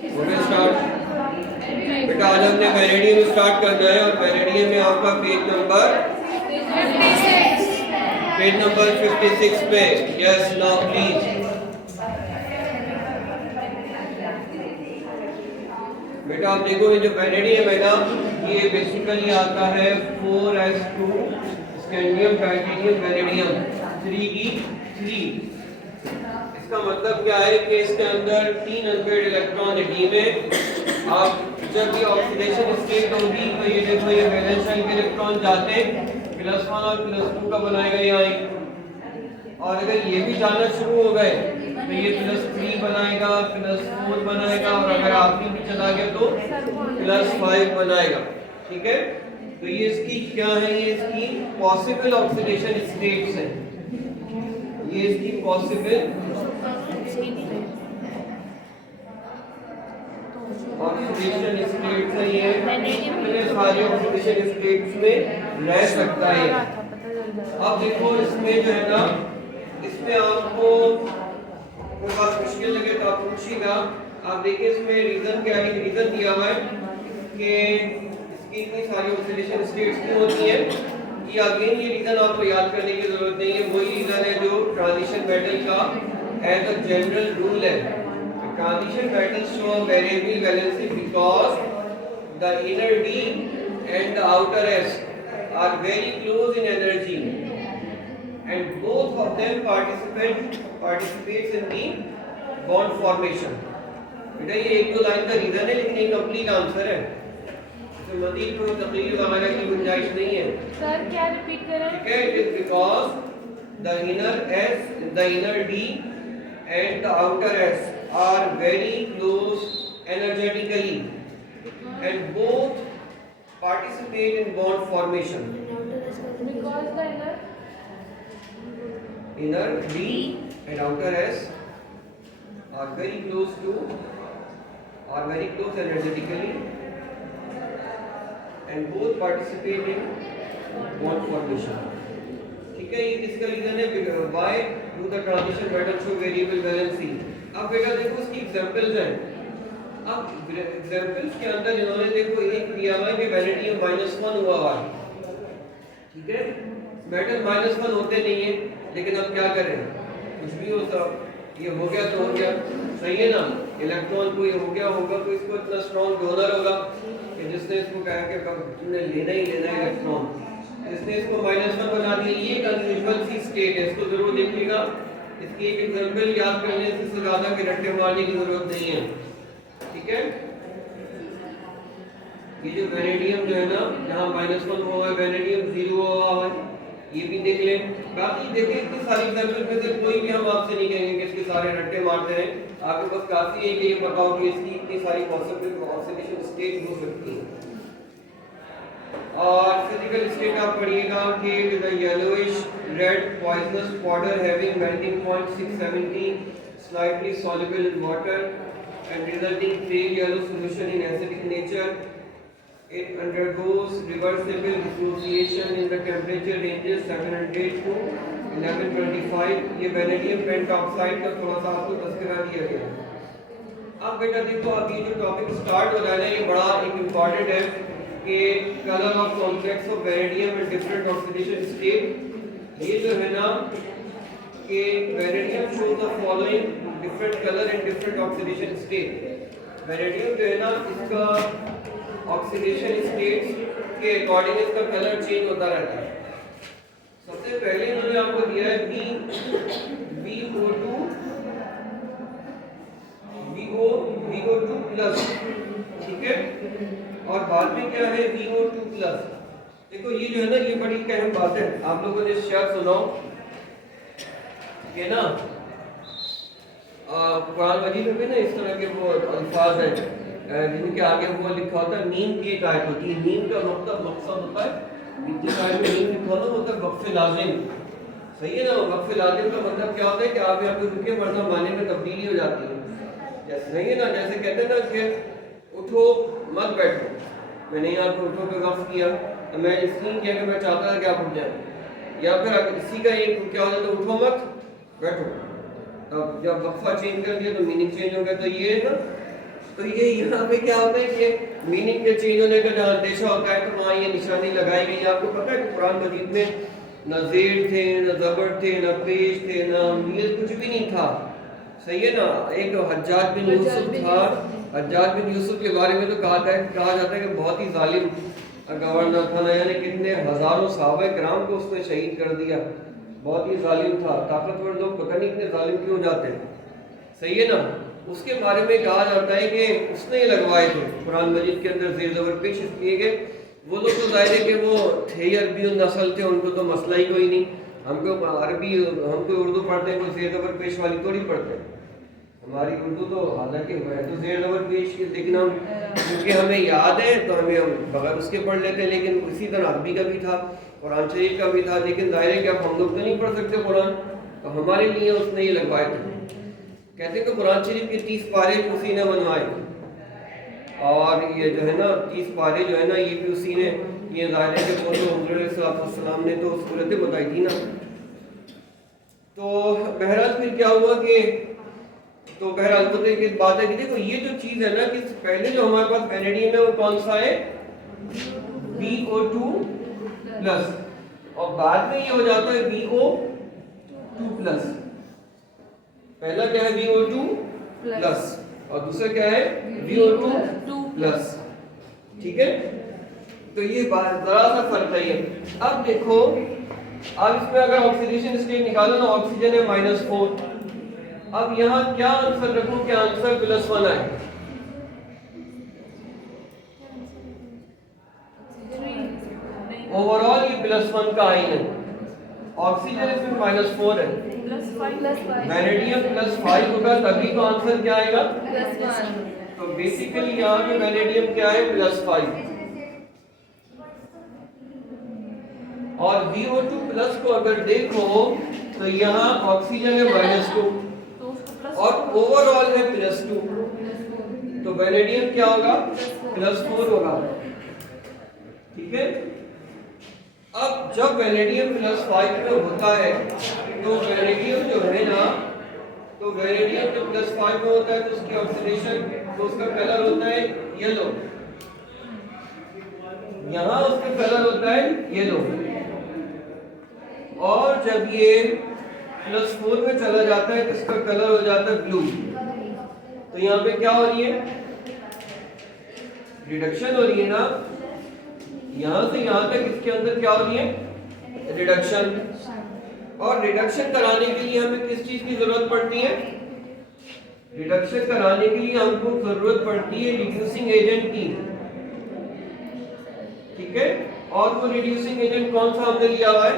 Start बेटा, आज हमने वेरेडियम स्टार्ट करना है और वेरेडियम में आपका पेज नंबर 56 पे। Yes, now please. बेटा आप देखो, ये जो वेनेडियम है ना, ये बेसिकली आता है 4s2 स्कैंडियम टाइटेनियम वेनेडियम 3 की 3। इसका मतलब क्या है कि इसके अंदर 3 अनपेयर्ड इलेक्ट्रॉन है डी में। आप जब भी ऑक्सीडेशन स्टेट होगी तो ये देखो, ये वैलेंस शेल के इलेक्ट्रॉन जाते +1 और +2 का बनाएगा यहाँ। और अगर ये भी जाना शुरू हो गए तो ये +3 बनाएगा, +4 बनाएगा, और अगर आखिरी भी चला गया तो +5 बनाएगा। ठीक है, तो ये इसकी क्या है, ये इसकी पॉसिबल ऑक्सीडेशन स्टेट्स हैं। ये इसकी पॉसिबल ऑक्सीडेशन स्टेट्स है। ये कितने सारे ऑक्सीडेशन स्टेट्स में रह सकता है। अब देखो, इसमें जो है ना, इसमें आपको कोई बात मुश्किल लगे तो आप पूछिएगा। आप देखिए, इसमें रीजन क्या है, रीजन दिया हुआ है कि इसकी इतनी सारी ऑक्सीडेशन स्टेट्स क्यों होती है। ये अगेन, ये रीजन आपको याद करने की जरूरत नहीं है। वही रीजन है जो ट्रांजिशन मेटल का एज अ जनरल रूल है। Transition metals show variable valency because the inner D and the outer S are very close in energy and both of them participates in the bond formation। बेटा ये एक दो line का reason है, लेकिन एक complete answer है, इसमें मजीद कोई तकलीफ लगाने की गुंजाइश नहीं है। सर क्या रिपीट करें? ठीक है, it is because the inner D and the outer S are very close energetically and both participate in bond formation because the inner D and outer S are very close energetically and both participate in bond formation। ठीक है, ये किसका reason है, why do the transition metals show variable valency। अब बेटा देखो, इसकी examples हैं। अब एग्जांपल्स के अंदर इन्होंने देखो एक दिया हुआ है कि वेनेडियम -1 हुआ हुआ है। ठीक है, मेटल -1 होते नहीं है, लेकिन अब क्या करें, कुछ भी हो सब ये हो गया तो हो गया, सही है ना। इलेक्ट्रॉन को ये हो गया होगा तो इसको इतना स्ट्रॉन्ग डोनर होगा कि जिसने इसको कहा कि तुमने लेना ही लेना है इलेक्ट्रॉन, इसने इसको -1 बना दिया। ये एक अनयूजुअल सी स्टेट है, इसको जरूर देखिएगा। इसकी एक एग्जांपल याद करने से ज्यादा के रट्टे मारने की जरूरत नहीं है। ठीक है, ये जो वेनेडियम जो है ना, यहाँ -1 हुआ है, वेनेडियम 0 हुआ है, ये भी देख लें। बाकी देखें, इतनी सारी एग्जांपल में से कोई भी हम आपसे नहीं कहेंगे कि इसके सारे रट्टे मारते हैं। आपके पास काफी है कि ये पता हो कि इसकी इतनी सारी पॉसिबल ऑक्सीडेशन स्टेट हो सकती है। और फिजिकल स्टेट आप पढ़िएगा कि with a yellowish red poisonous powder having melting point 670, slightly soluble in water and resulting pale yellow solution in acidic nature। It undergoes reversible dissociation in the temperature ranges 700 to 1125। ये vanadium pentoxide का थोड़ा सा आपको तस्करा दिया गया। अब बेटा देखो, अब ये जो टॉपिक स्टार्ट हो रहा है ना, ये बड़ा एक इम्पॉर्टेंट है कि colour of complex of vanadium and different oxidation state. ये जो है ना कि vanadium shows the following different colour and different oxidation state. Vanadium जो है ना, इसका ऑक्सीडेशन स्टेट्स के अकॉर्डिंग इसका कलर चेंज होता रहता है। सबसे पहले इन्होंने आपको दिया है VO2 प्लस। ठीक है, और बाद में क्या है VO2 प्लस। देखो ये जो है ना, ये बड़ी अहम बात है, आप लोगों ने शायद सुना कि ना कुरान मजीद में भी ना इस तरह के वो अल्फाज हैं जिनके आगे वो लिखा होता है, नीम की एक आयत होती है। नीम का मकसद होता है, जिस आयत में नीम लिखा होता है मतलब वक्फ लाजिम। सही है ना, वक्फ लाजिम का मतलब क्या होता है कि आप यहाँ पे रुके वरना माने में तब्दीली हो जाती है। जैसे नहीं है ना, जैसे कहते हैं ना कि उठो मत बैठो, मैंने यहाँ पे उठो पे वक्फ किया, तो मैं इसलिए किया कि मैं चाहता था कि आप उठ जाए, या फिर इसी का एक क्या हो जाता है, उठो मत बैठो। अब जब वक्फा चेंज कर दिया तो मीनिंग चेंज हो गया। तो ये ना तो ये यहाँ पे क्या होता है कि मीनिंग के चेंज होने का जहाँ अंदेशा होता है तो वहाँ ये निशानी लगाई गई है। आपको पता है कि कुरान मजीद में न ज़ेर थे, न ज़बर थे, न पेश थे, न ये कुछ भी नहीं था। सही है ना। एक हज्जाज बिन यूसुफ था। हज्जाज बिन यूसुफ के बारे में तो कहा जाता है कि बहुत ही जालिम गवर्नर था ना, यानी कितने हजारों सहाबा किराम को उसने शहीद कर दिया। बहुत ही जालिम था। ताकतवर लोग पता नहीं इतने जालिम क्यों जाते हैं। सही है ना। उसके बारे में कहा जाता है कि उसने ही लगवाए थे कुरान मजीद के अंदर ज़ेर ज़बर पेश किए गए। वो लोग तो जाहिर है कि वो थे ही अरबी नस्ल थे, उनको तो मसला ही कोई नहीं। हमको अरबी, हमको उर्दू पढ़ते हैं, कोई ज़ेर ज़बर पेश वाली थोड़ी पढ़ते हैं। हमारी उर्दू तो हालांकि है तो ज़ेर ज़बर पेश की, लेकिन हम क्योंकि हमें याद है तो हम बगैर उसके पढ़ लेते हैं। लेकिन इसी तरह अरबी का भी था, कुरान शरीफ का भी था। लेकिन जाहिर है कि अब हम लोग तो नहीं पढ़ सकते कुरान, तो हमारे लिए उसने ये लगवाए थे। कहते हैं कि कुरान शरीफ के 30 पारे उसी ने बनवाए, और ये जो है ना 30 पारे जो है ना ये भी उसी ने, ये जाहिर है कि वो तो हुज़ूर ने तो सूरतें बताई थी ना। तो बहरहाल फिर क्या हुआ कि तो बहरहाल बताइए कि बात है कि देखो ये जो चीज़ है ना कि पहले जो हमारे पास वैनेडियम है वो कौन सा है, VO2 प्लस, और बाद में ये हो जाता है VO2 प्लस। पहला क्या है VO2 प्लस और दूसरा क्या है VO2 प्लस। ठीक है। तो ये बात जरा सा फर्क है ये। अब देखो, अब इसमें अगर ऑक्सीडेशन स्टेट निकालो ना, ऑक्सीजन है -4। अब यहाँ क्या आंसर रखूं कि आंसर +1 आए। ओवरऑल ये +1 का आइन है। ऑक्सीजन इसमें -4 है, वैनेडियम +5 होगा, तभी तो आंसर क्या आएगा +1। तो बेसिकली यहाँ पे वैनेडियम क्या है +5, और VO2 प्लस को अगर देखो तो यहाँ ऑक्सीजन है -2 और ओवरऑल है +2, तो वैनेडियम क्या होगा +4 होगा। ठीक है। अब जब वैनेडियम +5 में होता है तो वैनेडियम जो है ना, तो वैनेडियम जब +5 में होता है तो उसकी ऑक्सीडेशन, तो उसका कलर होता है येलो, यहाँ उसका कलर होता है येलो। और जब ये +4 में चला जाता है तो इसका कलर हो जाता है ब्लू। तो यहाँ पे क्या हो रही है, रिडक्शन हो रही है ना, यहां से यहां तक इसके अंदर क्या हो रही है रिडक्शन। और रिडक्शन कराने के लिए हमें किस चीज की जरूरत पड़ती है, रिडक्शन कराने के लिए हमको जरूरत पड़ती है रिड्यूसिंग एजेंट की। ठीक है। और वो रिड्यूसिंग एजेंट कौन सा हमने लिया हुआ है,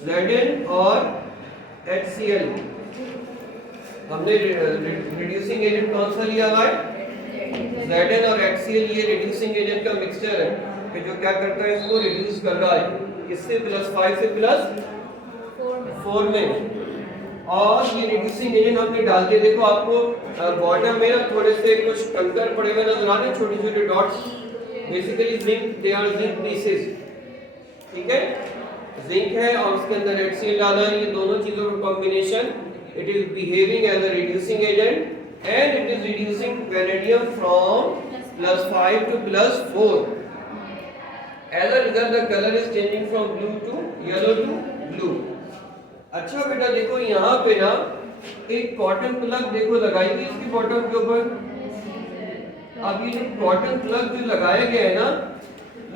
Zn और HCl। हमने रिड्यूसिंग एजेंट कौन सा लिया हुआ है, Zn और HCl। ये रिड्यूसिंग एजेंट का मिक्सचर है कि जो क्या करता है, इसको रिड्यूस कर रहा है, किससे +5 से +4 में। और ये रिड्यूसिंग एजेंट हमने डाल दिया। देखो आपको बॉटम में ना थोड़े से कुछ कंकर पड़े हुए नजर आ रहे हैं, छोटे छोटे dots, basically zinc, they are zinc pieces. ठीक है, जिंक है और उसके अंदर HCl डाला है। ये दोनों चीजों का combination, it is behaving as a reducing agent and it is reducing vanadium from +5 to +4। As a result, the color is changing from blue to yellow to blue। अच्छा बेटा देखो यहाँ पे ना एक कॉटन प्लग देखो लगाई गई इसकी बॉटम के ऊपर। अब ये जो कॉटन प्लग जो लगाया गया है ना,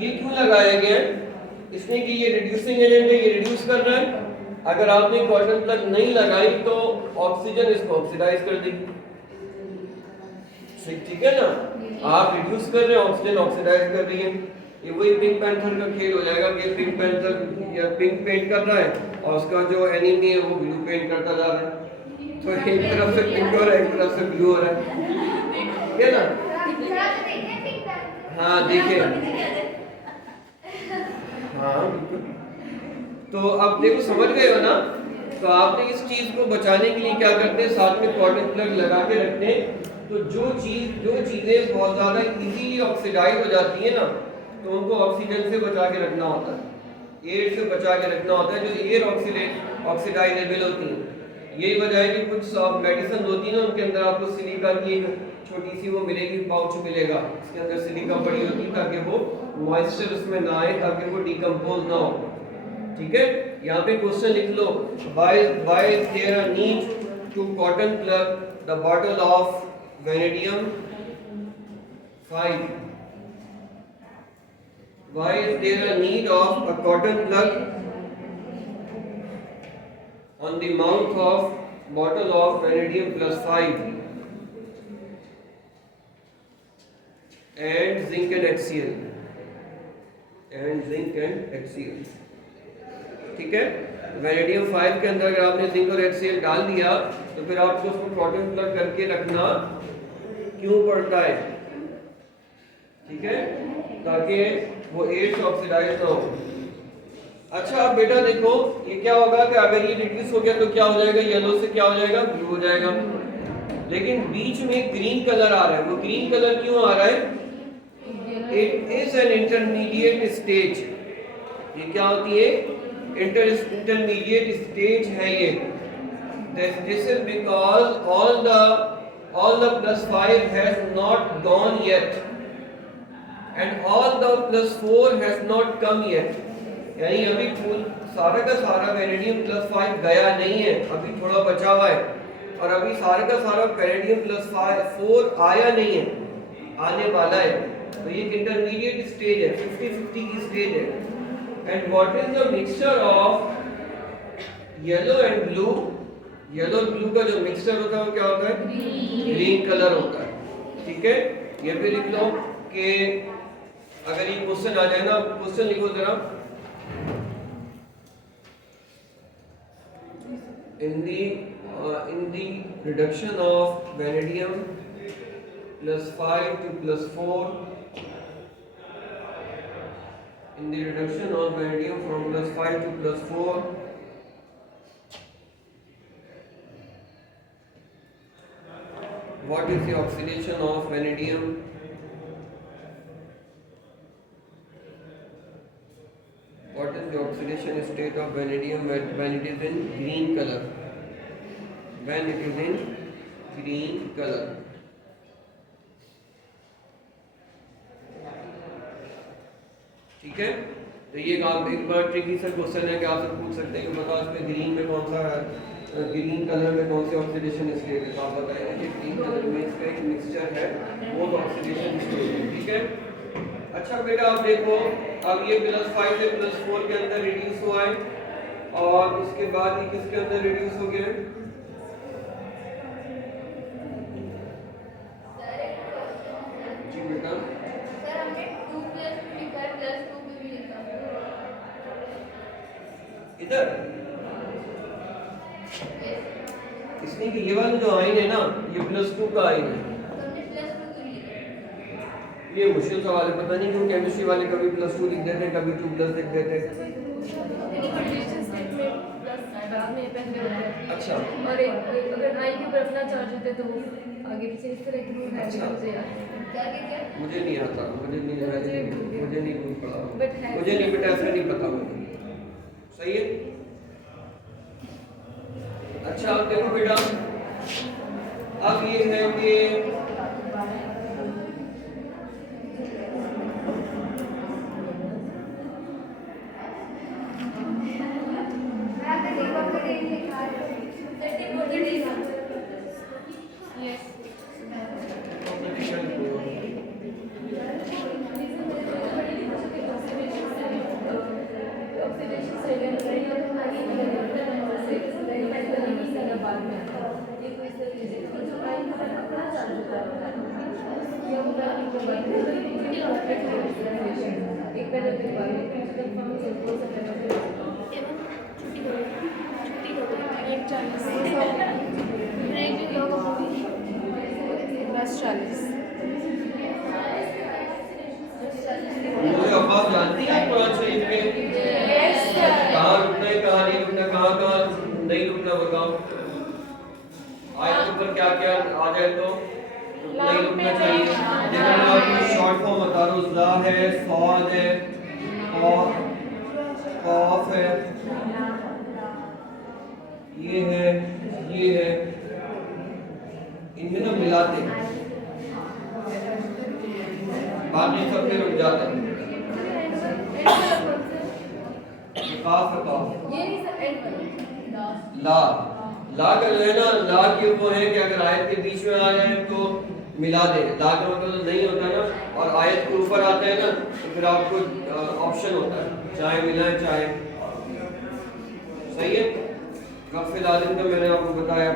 ये क्यों लगाया गया है, इसने कि ये रिड्यूसिंग एजेंट है, ये रिड्यूस कर रहा है। अगर आपने कॉटन प्लग नहीं लगाई तो ऑक्सीजन इसको ऑक्सीडाइज कर देगी। ठीक है ना, आप रिड्यूस कर रहे हैं, ऑक्सीजन ऑक्सीडाइज कर रही है। ये वही पिंक पैंथर का खेल हो जाएगा कि पिंक पैंथर या पिंक पेंट कर रहा है और उसका जो एनिमी है वो ब्लू पेंट करता जा रहा है। तो एक तरफ से पिंक हो रहा है, एक तरफ से ब्लू हो रहा है, क्या ना। हाँ देखिए, हाँ तो अब देखो समझ गए हो ना। तो आपने इस चीज को बचाने के लिए क्या करते हैं, साथ में कॉटन प्लग लगा के रखते हैं। तो जो चीजें बहुत ज्यादा इजीली ऑक्सीडाइज हो जाती है ना, तो उनको ऑक्सीजन से बचा के रखना होता है, एयर से बचा के रखना होता है, जो एयर ऑक्सीडाइजेबल होती है। यही वजह है कि कुछ मेडिसिन होती है ना, उनके अंदर आपको सिलिका की छोटी सी वो मिलेगी, पाउच मिलेगा, इसके अंदर सिलिका पड़ी होती है ताकि वो मॉइस्चर उसमें ना आए, ताकि वो डिकम्पोज ना हो। ठीक है, यहाँ पे क्वेश्चन लिख लो, why is there a need to cotton plug the bottle of vanadium 5? Why is there a need of a cotton plug on the mouth of bottle of vanadium plus 5 and zinc and HCl ठीक है, vanadium 5 के अंदर अगर आपने zinc और HCl डाल दिया तो फिर आपको उसको कॉटन प्लग करके रखना क्यों पड़ता है? ठीक है, ताकि वो एयर से ऑक्सीडाइज ना हो। अच्छा अब बेटा देखो, ये क्या होगा कि अगर ये रिड्यूस हो गया तो क्या हो जाएगा, येलो से क्या हो जाएगा, ब्लू हो जाएगा। लेकिन बीच में ग्रीन कलर आ रहा है, वो ग्रीन कलर क्यों आ रहा है? It is an intermediate stage. ये क्या होती है? इंटरमीडिएट स्टेज है ये। This is because all the +5 has not gone yet and all the +4 has not come yet. यानी अभी फुल सारा का सारा वेनेडियम +5 गया नहीं है, अभी थोड़ा बचा हुआ है, और अभी सारा का सारा वेनेडियम +4 आया नहीं है, आने वाला है। तो ये इंटरमीडिएट स्टेज है, 50-50 की स्टेज है। And what is the mixture of yellow and blue? Yellow और ब्लू का जो मिक्सचर होता है वो क्या होता है? ग्रीन कलर होता है। ठीक है, ये भी लिख लो कि अगर ये क्वेश्चन आ जाए ना, क्वेश्चन लिखो जरा, in the reduction of vanadium +5 to +4, in the reduction of vanadium from +5 to +4, what is the oxidation of vanadium? What is the oxidation state of vanadium when it is in green color? When it is in green color. ठीक है, तो ये आप एक बार tricky सा question है कि आपसे पूछ सकते हैं कि बताओ इसमें ग्रीन में कौन सा है, ग्रीन कलर में कौन सी ऑक्सीडेशन स्टेट है, तो आप बताएंगे कि ग्रीन कलर में इसका एक मिक्सचर है, वो ऑक्सीडेशन स्टेट है। ठीक है, अच्छा बेटा आप देखो, अब ये +5 से +4 के अंदर रिड्यूस हुआ है, और उसके बाद ये किसके अंदर रिड्यूस हो गया है? जी बेटा, सर हमने 2 + 2 लिखा है, +2 भी लिखा है इधर। इसलिए कि ये वाला जो आइन है ना, ये +2 का आइन है। ये मुश्किल सवाल है, पता नहीं क्यों केमिस्ट्री वाले कभी +2 लिख देते हैं, कभी 2+ लिख देते हैं। अच्छा, और अगर आई के ऊपर अपना चार्ज होता है तो वो आगे पीछे इस तरह की रूल है। अच्छा। मुझे नहीं आता, मुझे नहीं पढ़ा, मुझे नहीं बेटा, ऐसा नहीं पता मुझे। सही है, अच्छा अब देखो बेटा, अब ये है कि मुझे आप जानती हैं कुरान शरीफ में कहाँ रुकना है, कहाँ नहीं रुकना, कहाँ नहीं रुकना, बताओ आयत के ऊपर क्या क्या आ जाए तो नहीं रुकना चाहिए। देखो आपको शॉर्ट फॉर्म बता रहा हूँ, ज़ा है, सॉद है, कॉफ है, ये है, इनमें ना मिलाते हैं, बाकी सब पे रुक जाते हैं। एंड वाला कौन सा है? काफ है काफ। ये नहीं सर, एंड वाला ला ला का जो है ना, ला की वो है कि अगर आयत के बीच में आ जाए तो मिला दे। ला का मतलब तो नहीं होता ना, और आयत के ऊपर आता है ना तो फिर आपको ऑप्शन होता है, चाहे मिलाए चाहे। सही है। वक्फ लाजिम का मैंने आपको बताया।